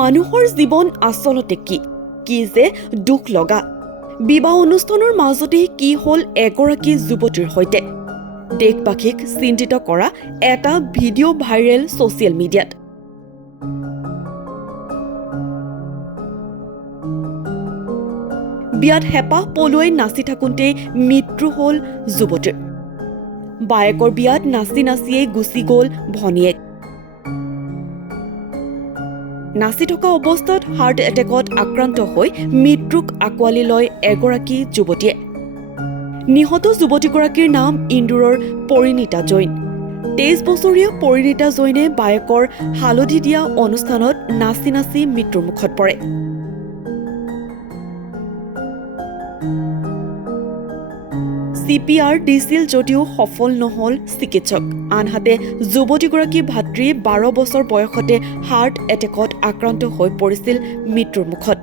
মানুহৰ জীৱন আচলতে কি যে দুখ লগা বিবাহ অনুষ্ঠানৰ মাজতে কি হ'ল এগৰাকী যুৱতীৰ সৈতে দেশবাসীক চিন্তিত কৰা এটা ভিডিঅ' ভাইৰেল ছ'চিয়েল মিডিয়াত বিয়াত হেঁপাহ পলুৱাই নাচি থাকোঁতে মৃত্যু হ'ল যুৱতীৰ বায়েকৰ বিয়াত নাচি নাচিয়েই গুচি গ'ল ভনীয়েক নাচি থকা অৱস্থাত হাৰ্ট এটেকত আক্ৰান্ত হৈ মৃত্যুক আঁকোৱালি লয় এগৰাকী যুৱতীয়ে নিহত যুৱতীগৰাকীৰ নাম ইন্দোৰৰ পৰিণীতা জৈন 23 বছৰীয়া পৰিণীতা জৈনে বায়েকৰ হালধি দিয়া অনুষ্ঠানত নাচি নাচি মৃত্যুৰ মুখত পৰে CPR দিছিল যদিও সফল নহল চিকিৎসক আনহাতে যুৱতীগৰাকী ভাতৃ 12 বছৰ বয়সতে হাৰ্ট এটেকত আক্ৰান্ত হৈ পৰিছিল মৃত্যুৰ মুখত